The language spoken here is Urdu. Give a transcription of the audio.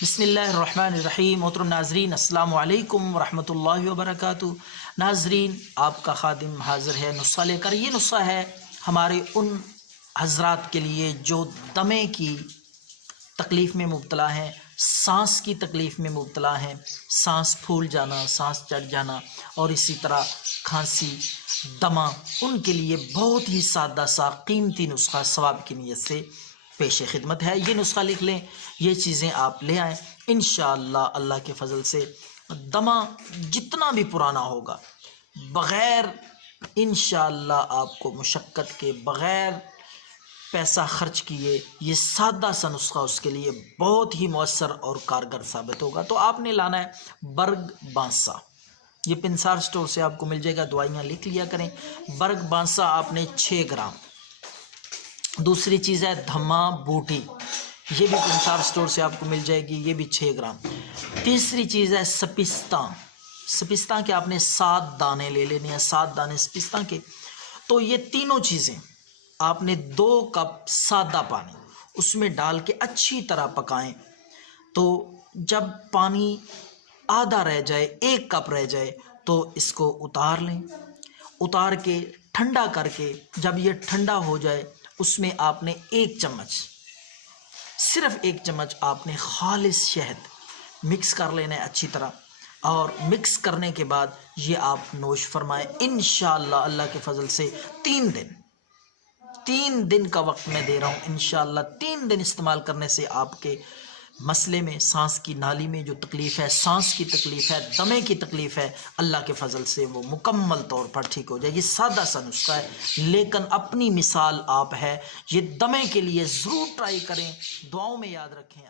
بسم اللہ الرحمن الرحیم۔ محترم ناظرین، السلام علیکم ورحمۃ اللہ وبرکاتہ۔ ناظرین، آپ کا خادم حاضر ہے نسخہ لے کر۔ یہ نسخہ ہے ہمارے ان حضرات کے لیے جو دمے کی تکلیف میں مبتلا ہیں، سانس کی تکلیف میں مبتلا ہیں، سانس پھول جانا، سانس چڑھ جانا اور اسی طرح کھانسی، دمہ، ان کے لیے بہت ہی سادہ سا قیمتی نسخہ ثواب کی نیت سے پیش خدمت ہے۔ یہ نسخہ لکھ لیں، یہ چیزیں آپ لے آئیں، انشاءاللہ اللہ کے فضل سے دمہ جتنا بھی پرانا ہوگا، بغیر انشاءاللہ آپ کو مشقت کے، بغیر پیسہ خرچ کیے، یہ سادہ سا نسخہ اس کے لیے بہت ہی مؤثر اور کارگر ثابت ہوگا۔ تو آپ نے لانا ہے برگ بانسا، یہ پنسار سٹور سے آپ کو مل جائے گا، دوائیاں لکھ لیا کریں۔ برگ بانسا آپ نے 6 گرام۔ دوسری چیز ہے دھما بوٹی، یہ بھی پنسار سٹور سے آپ کو مل جائے گی، یہ بھی 6 گرام۔ تیسری چیز ہے سپستان، سپستان کے آپ نے 7 دانے لے لینے ہیں، 7 دانے سپستان کے۔ تو یہ تینوں چیزیں آپ نے 2 کپ سادہ پانی اس میں ڈال کے اچھی طرح پکائیں۔ تو جب پانی آدھا رہ جائے، 1 کپ رہ جائے، تو اس کو اتار لیں۔ اتار کے ٹھنڈا کر کے جب یہ ٹھنڈا ہو جائے، اس میں آپ نے 1 چمچ، صرف 1 چمچ آپ نے خالص شہد مکس کر لینا ہے اچھی طرح، اور مکس کرنے کے بعد یہ آپ نوش فرمائیں۔ انشاءاللہ اللہ کے فضل سے 3 دن کا وقت میں دے رہا ہوں، انشاءاللہ 3 دن استعمال کرنے سے آپ کے مسئلے میں، سانس کی نالی میں جو تکلیف ہے، سانس کی تکلیف ہے، دمے کی تکلیف ہے، اللہ کے فضل سے وہ مکمل طور پر ٹھیک ہو جائے۔ یہ سادہ سا نسخہ ہے، لیکن اپنی مثال آپ ہے۔ یہ دمے کے لیے ضرور ٹرائی کریں، دعاؤں میں یاد رکھیں۔